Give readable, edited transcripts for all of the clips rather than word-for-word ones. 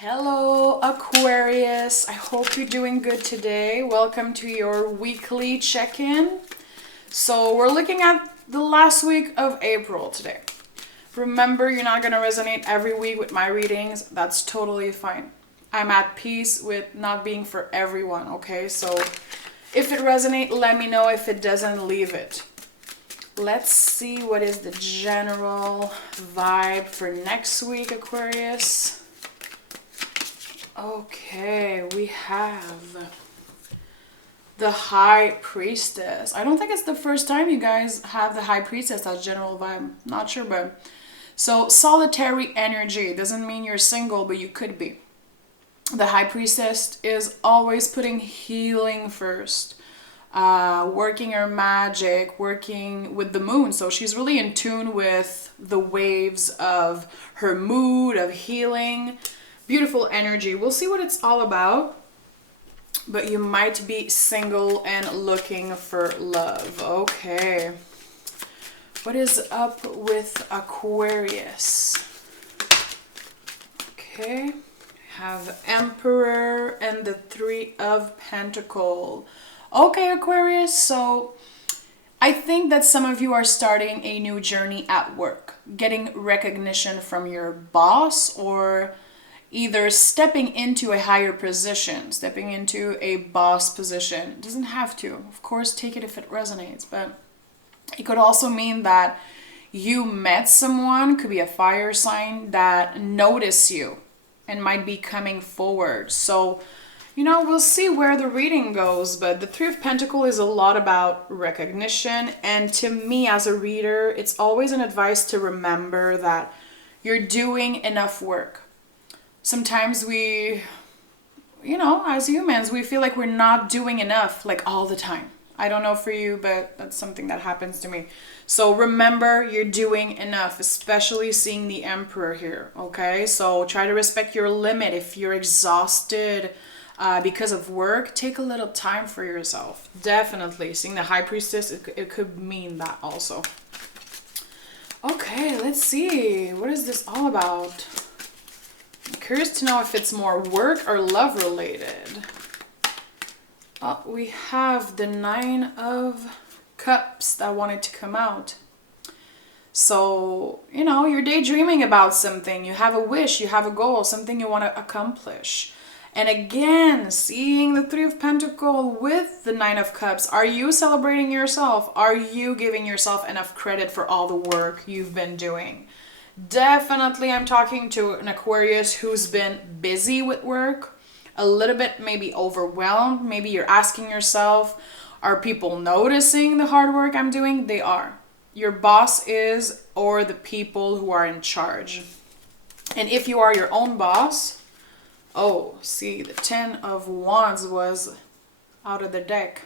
Hello, Aquarius. I hope you're doing good today. Welcome to your weekly check-in. So we're looking at the last week of April today. Remember, you're not going to resonate every week with my readings. That's totally fine. I'm at peace with not being for everyone, okay? So if it resonates, let me know. If it doesn't, leave it. Let's see what is the general vibe for next week, Aquarius. Okay, we have the High Priestess. I don't think it's the first time you guys have the High Priestess as general vibe. Not sure, but so solitary energy doesn't mean you're single, but you could be. The High Priestess is always putting healing first, working her magic, working with the moon. So she's really in tune with the waves of her mood, of healing. Beautiful energy. We'll see what it's all about. But you might be single and looking for love. Okay. What is up with Aquarius? Okay. Have Emperor and the Three of Pentacles. Okay, Aquarius. So I think that some of you are starting a new journey at work. Getting recognition from your boss, or either stepping into a higher position, stepping into a boss position. It doesn't have to. Of course, take it if it resonates. But it could also mean that you met someone, could be a fire sign, that notice you and might be coming forward. So, we'll see where the reading goes. But the Three of Pentacles is a lot about recognition. And to me, as a reader, it's always an advice to remember that you're doing enough work. Sometimes we, as humans, we feel like we're not doing enough, like all the time. I don't know for you, but that's something that happens to me. So remember, you're doing enough, especially seeing the Emperor here, okay? So try to respect your limit. If you're exhausted because of work, take a little time for yourself. Definitely. Seeing the High Priestess, it could mean that also. Okay, let's see. What is this all about? I'm curious to know if it's more work or love related. We have the Nine of Cups that wanted to come out. So, you're daydreaming about something. You have a wish, you have a goal, something you want to accomplish. And again, seeing the Three of Pentacles with the Nine of Cups. Are you celebrating yourself? Are you giving yourself enough credit for all the work you've been doing? Definitely, I'm talking to an Aquarius who's been busy with work, a little bit maybe overwhelmed. Maybe you're asking yourself, are people noticing the hard work I'm doing? They are. Your boss is, or the people who are in charge. And if you are your own boss, see, the Ten of Wands was out of the deck.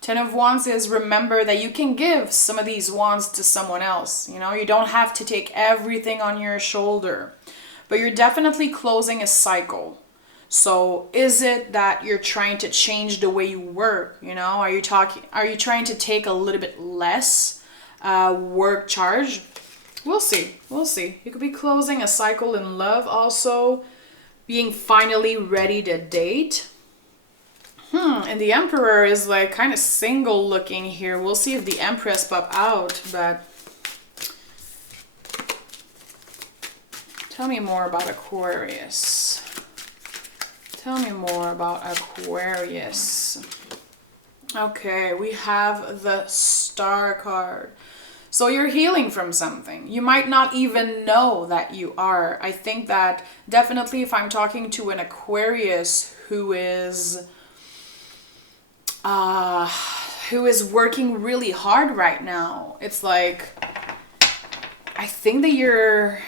Ten of Wands is, remember that you can give some of these wands to someone else. You don't have to take everything on your shoulder. But you're definitely closing a cycle. So is it that you're trying to change the way you work? Are you trying to take a little bit less work charge? We'll see. You could be closing a cycle in love also. Being finally ready to date. And the Emperor is like kind of single looking here. We'll see if the Empress pop out, but tell me more about Aquarius. Tell me more about Aquarius. Okay, we have the Star card. So you're healing from something. You might not even know that you are. I think that definitely if I'm talking to an Aquarius who is working really hard right now, it's like, I think that you're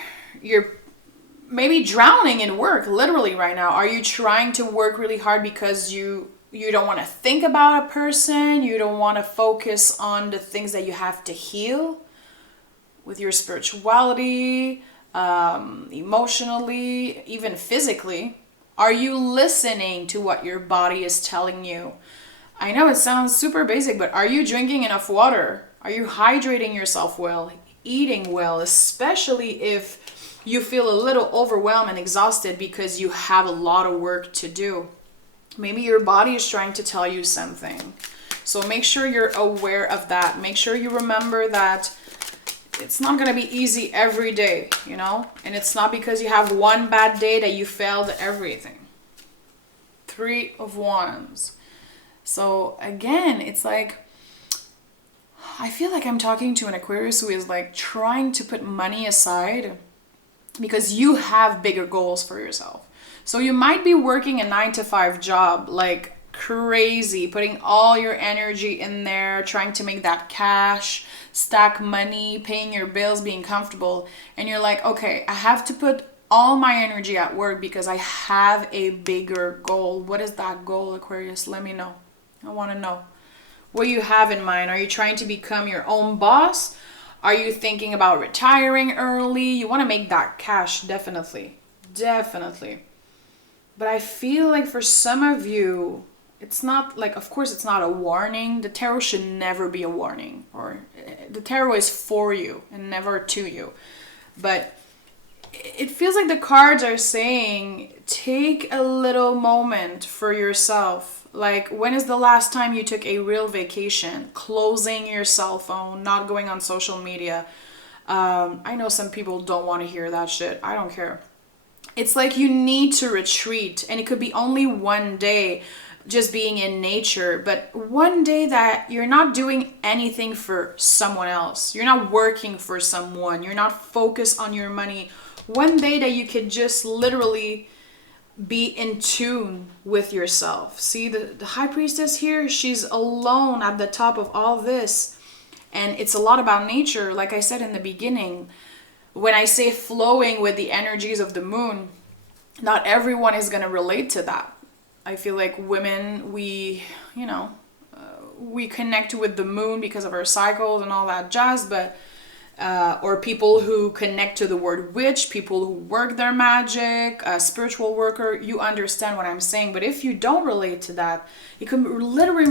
maybe drowning in work literally right now. Are you trying to work really hard because you don't want to think about a person, you don't want to focus on the things that you have to heal with your spirituality, emotionally, even physically? Are you listening to what your body is telling you? I know it sounds super basic, but are you drinking enough water? Are you hydrating yourself well, eating well, especially if you feel a little overwhelmed and exhausted because you have a lot of work to do. Maybe your body is trying to tell you something. So make sure you're aware of that. Make sure you remember that it's not going to be easy every day, you know? And it's not because you have one bad day that you failed everything. 3 of Wands. So again, it's like, I feel like I'm talking to an Aquarius who is like trying to put money aside because you have bigger goals for yourself. So you might be working a 9-to-5 job like crazy, putting all your energy in there, trying to make that cash, stack money, paying your bills, being comfortable. And you're like, okay, I have to put all my energy at work because I have a bigger goal. What is that goal, Aquarius? Let me know. I want to know what you have in mind. Are you trying to become your own boss? Are you thinking about retiring early? You want to make that cash, definitely. Definitely. But I feel like for some of you, it's not like, of course, it's not a warning. The tarot should never be a warning. Or the tarot is for you and never to you. But it feels like the cards are saying, take a little moment for yourself. Like, when is the last time you took a real vacation? Closing your cell phone, not going on social media. I know some people don't want to hear that shit. I don't care. It's like you need to retreat, and it could be only one day just being in nature, but one day that you're not doing anything for someone else. You're not working for someone. You're not focused on your money. One day that you could just literally be in tune with yourself. See, the High Priestess here, she's alone at the top of all this. And it's a lot about nature. Like I said in the beginning, when I say flowing with the energies of the moon, not everyone is going to relate to that. I feel like women, we connect with the moon because of our cycles and all that jazz, but or people who connect to the word witch, people who work their magic, a spiritual worker, you understand what I'm saying. But if you don't relate to that, it could literally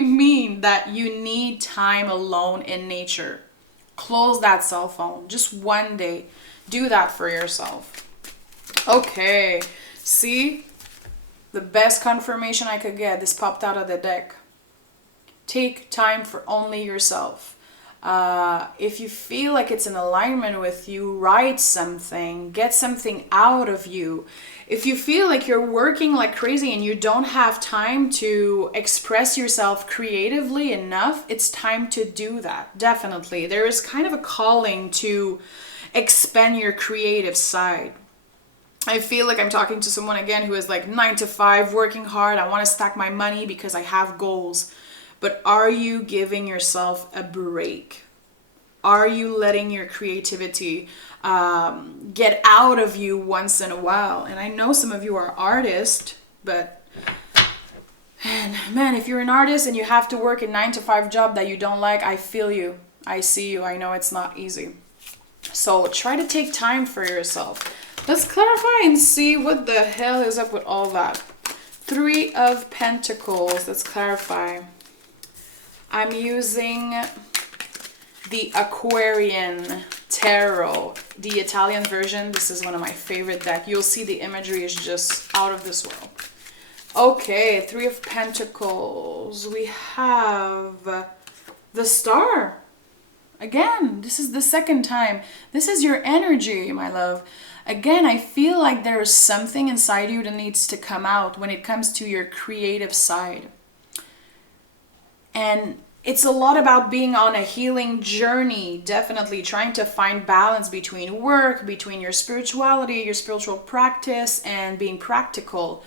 mean that you need time alone in nature. Close that cell phone. Just one day. Do that for yourself. Okay. See? The best confirmation I could get. This popped out of the deck. Take time for only yourself. If you feel like it's in alignment with you, write something. Get something out of you. If you feel like you're working like crazy and you don't have time to express yourself creatively enough, it's time to do that. Definitely. There is kind of a calling to expand your creative side. I feel like I'm talking to someone again who is like 9-to-5, working hard. I want to stack my money because I have goals. But are you giving yourself a break? Are you letting your creativity get out of you once in a while? And I know some of you are artists, but man, if you're an artist and you have to work a 9-to-5 job that you don't like, I feel you. I see you. I know it's not easy. So try to take time for yourself. Let's clarify and see what the hell is up with all that. 3 of Pentacles. Let's clarify. I'm using the Aquarian Tarot, the Italian version. This is one of my favorite decks. You'll see the imagery is just out of this world. Okay, 3 of Pentacles. We have the Star. Again, this is the second time. This is your energy, my love. Again, I feel like there is something inside you that needs to come out when it comes to your creative side. And it's a lot about being on a healing journey, definitely trying to find balance between work, between your spirituality, your spiritual practice, and being practical.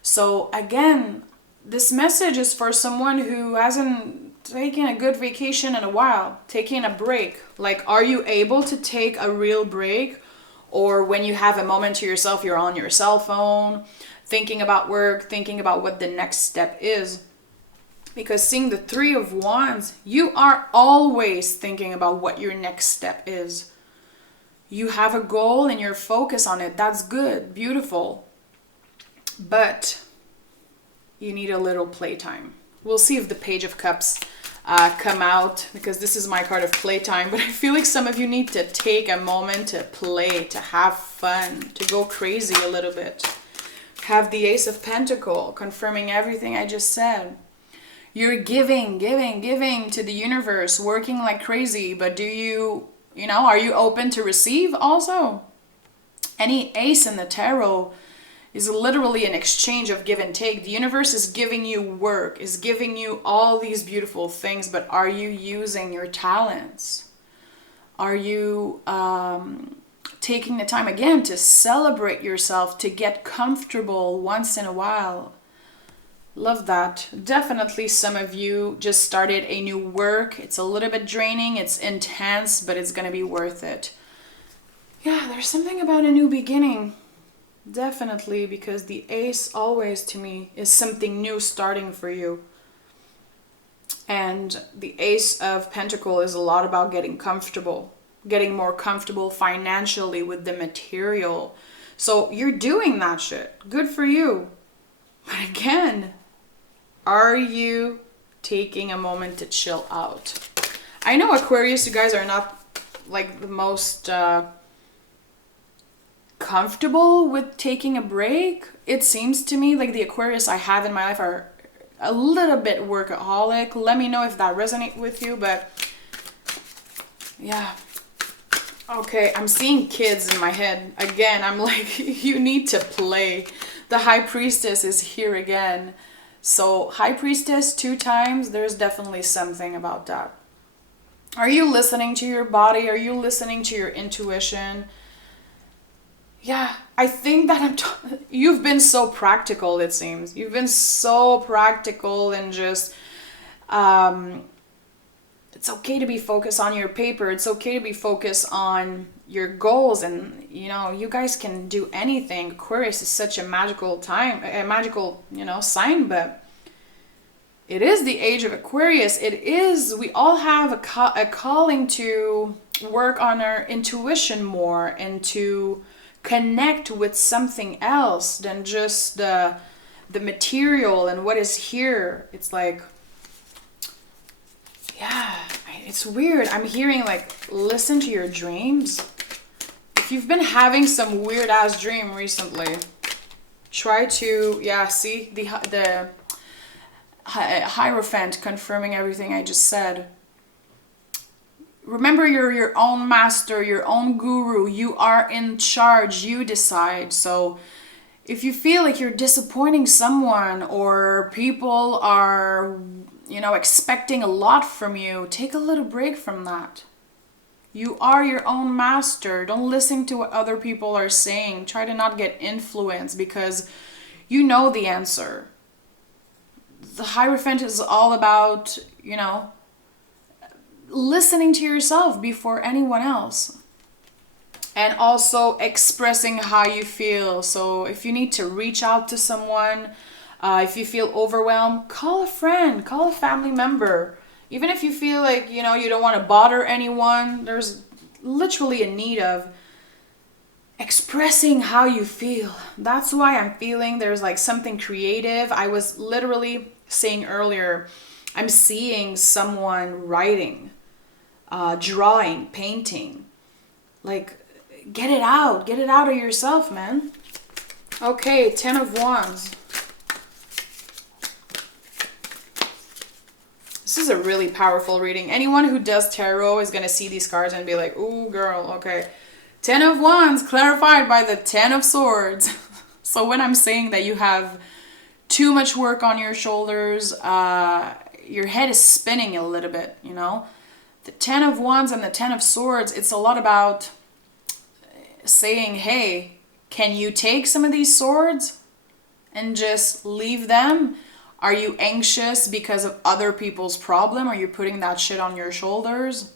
So again, this message is for someone who hasn't taken a good vacation in a while, taking a break. Like, are you able to take a real break? Or when you have a moment to yourself, you're on your cell phone, thinking about work, thinking about what the next step is. Because seeing the 3 of Wands, you are always thinking about what your next step is. You have a goal and you're focused on it. That's good, beautiful. But you need a little playtime. We'll see if the Page of Cups come out, because this is my card of playtime. But I feel like some of you need to take a moment to play, to have fun, to go crazy a little bit. Have the Ace of Pentacles, confirming everything I just said. You're giving to the universe, working like crazy, but do you, are you open to receive also? Any ace in the tarot is literally an exchange of give and take. The universe is giving you work, is giving you all these beautiful things, but are you using your talents? Are you taking the time again to celebrate yourself, to get comfortable once in a while? Love that. Definitely some of you just started a new work. It's a little bit draining, it's intense, but it's going to be worth it. Yeah, there's something about a new beginning. Definitely, because the ace always to me is something new starting for you. And the Ace of Pentacles is a lot about getting comfortable, getting more comfortable financially with the material. So you're doing that shit. Good for you. But again, are you taking a moment to chill out? I know Aquarius, you guys are not like the most comfortable with taking a break. It seems to me like the Aquarius I have in my life are a little bit workaholic. Let me know if that resonates with you, but yeah. Okay, I'm seeing kids in my head. Again, I'm like, you need to play. The High Priestess is here again. So High Priestess 2 times, there's definitely something about that. Are you listening to your body? Are you listening to your intuition? Yeah, I think that you've been so practical, it seems. You've been so practical and just, it's okay to be focused on your paper. It's okay to be focused on your goals. And, you guys can do anything. Aquarius is such a magical sign, but it is the age of Aquarius. We all have a calling to work on our intuition more and to connect with something else than just the material and what is here. It's like, yeah, it's weird. I'm hearing like, listen to your dreams. If you've been having some weird ass dream recently, try to, see the Hierophant confirming everything I just said. Remember, you're your own master, your own guru. You are in charge. You decide. So if you feel like you're disappointing someone or people are, expecting a lot from you, take a little break from that. You are your own master. Don't listen to what other people are saying. Try to not get influenced because you know the answer. The Hierophant is all about, listening to yourself before anyone else. And also expressing how you feel. So if you need to reach out to someone, if you feel overwhelmed, call a friend, call a family member. Even if you feel like, you don't want to bother anyone, there's literally a need of expressing how you feel. That's why I'm feeling there's like something creative. I was literally saying earlier, I'm seeing someone writing, drawing, painting. Like, get it out of yourself, man. Okay, 10 of Wands. This is a really powerful reading. Anyone who does tarot is going to see these cards and be like, ooh, girl, okay. 10 of Wands clarified by the 10 of Swords. So when I'm saying that you have too much work on your shoulders, your head is spinning a little bit, The 10 of Wands and the 10 of Swords, it's a lot about saying, hey, can you take some of these swords and just leave them? Are you anxious because of other people's problem? Are you putting that shit on your shoulders?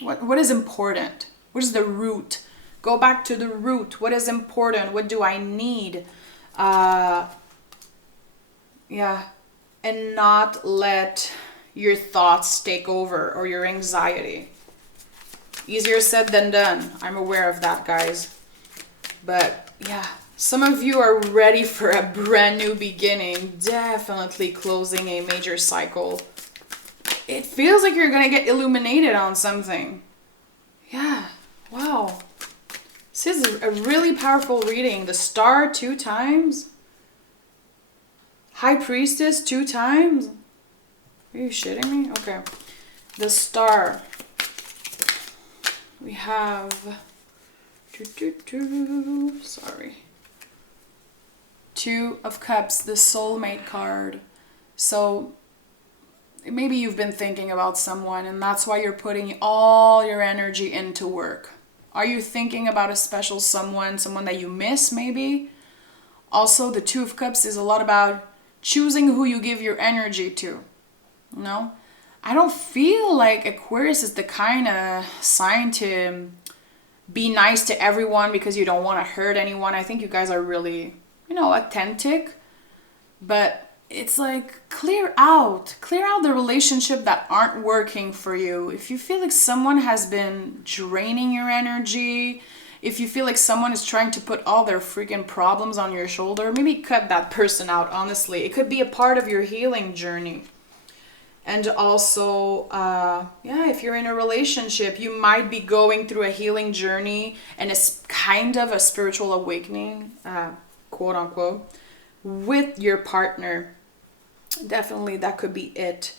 What is important? What is the root? Go back to the root. What is important? What do I need? And not let your thoughts take over or your anxiety. Easier said than done. I'm aware of that, guys. But yeah, some of you are ready for a brand new beginning. Definitely closing a major cycle. it feels like you're gonna get illuminated on something. Yeah, wow. This is a really powerful reading. The Star 2 times. High Priestess 2 times. Are you shitting me? Okay. The Star. We have... Sorry. 2 of Cups, the soulmate card. So maybe you've been thinking about someone and that's why you're putting all your energy into work. Are you thinking about a special someone that you miss maybe? Also, the 2 of Cups is a lot about choosing who you give your energy to. No? I don't feel like Aquarius is the kind of sign to be nice to everyone because you don't want to hurt anyone. I think you guys are really, authentic. But it's like clear out the relationship that aren't working for you. If you feel like someone has been draining your energy, if you feel like someone is trying to put all their freaking problems on your shoulder, maybe cut that person out, honestly. It could be a part of your healing journey. And also, if you're in a relationship, you might be going through a healing journey and it's kind of a spiritual awakening, quote unquote, with your partner. Definitely, that could be it.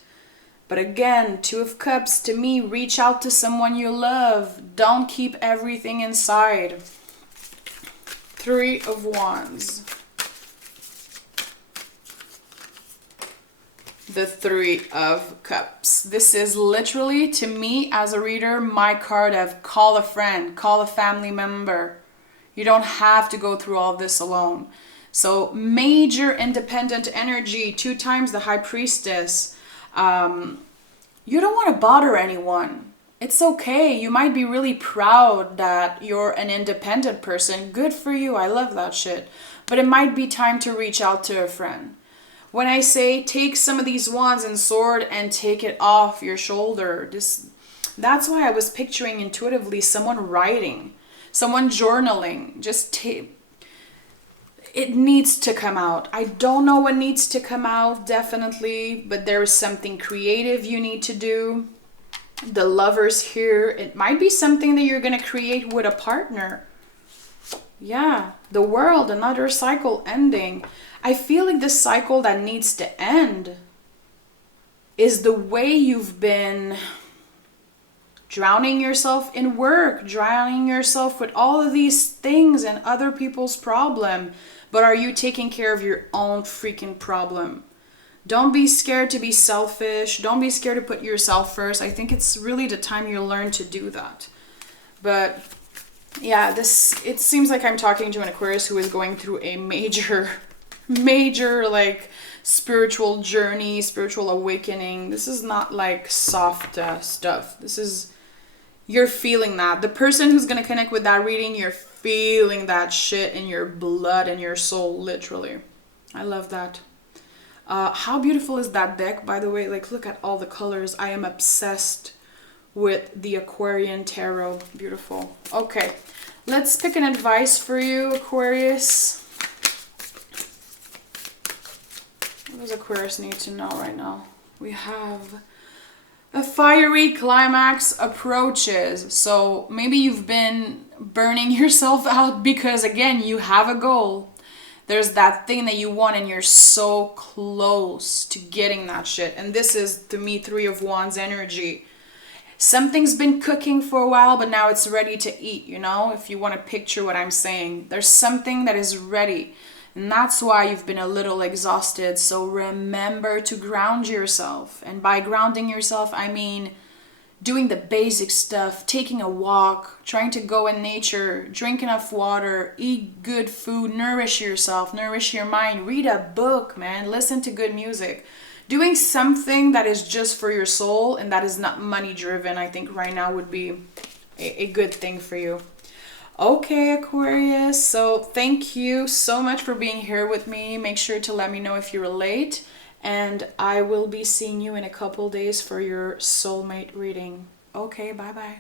But again, 2 of Cups, to me, reach out to someone you love. Don't keep everything inside. 3 of Wands. The 3 of Cups. This is literally, to me as a reader, my card of call a friend, call a family member. You don't have to go through all this alone. So major independent energy, 2 times the High Priestess. You don't want to bother anyone. It's okay. You might be really proud that you're an independent person. Good for you. I love that shit. But it might be time to reach out to a friend. When I say take some of these wands and sword and take it off your shoulder, that's why I was picturing intuitively someone writing, someone journaling. It needs to come out. I don't know what needs to come out, definitely, but there is something creative you need to do. The Lovers here, it might be something that you're going to create with a partner. Yeah, the World, another cycle ending. I feel like the cycle that needs to end is the way you've been drowning yourself in work, drowning yourself with all of these things and other people's problem. But are you taking care of your own freaking problem? Don't be scared to be selfish. Don't be scared to put yourself first. I think it's really the time you learn to do that. But yeah, it seems like I'm talking to an Aquarius who is going through a major like spiritual journey, spiritual awakening. This is not like soft stuff. You're feeling that. The person who's going to connect with that reading, you're feeling that shit in your blood and your soul, literally. I love that. How beautiful is that deck, by the way? Like, look at all the colors. I am obsessed with the Aquarian Tarot. Beautiful. Okay, let's pick an advice for you, Aquarius. What does Aquarius need to know right now? We have a fiery climax approaches. So maybe you've been burning yourself out because, again, you have a goal. There's that thing that you want and you're so close to getting that shit. And this is, to me, 3 of Wands energy. Something's been cooking for a while, but now it's ready to eat, if you want to picture what I'm saying. There's something that is ready. And that's why you've been a little exhausted. So remember to ground yourself. And by grounding yourself, I mean doing the basic stuff, taking a walk, trying to go in nature, drink enough water, eat good food, nourish yourself, nourish your mind, read a book, man, listen to good music. Doing something that is just for your soul and that is not money driven, I think right now would be a good thing for you. Okay, Aquarius, so thank you so much for being here with me. Make sure to let me know if you relate. And I will be seeing you in a couple days for your soulmate reading. Okay, bye-bye.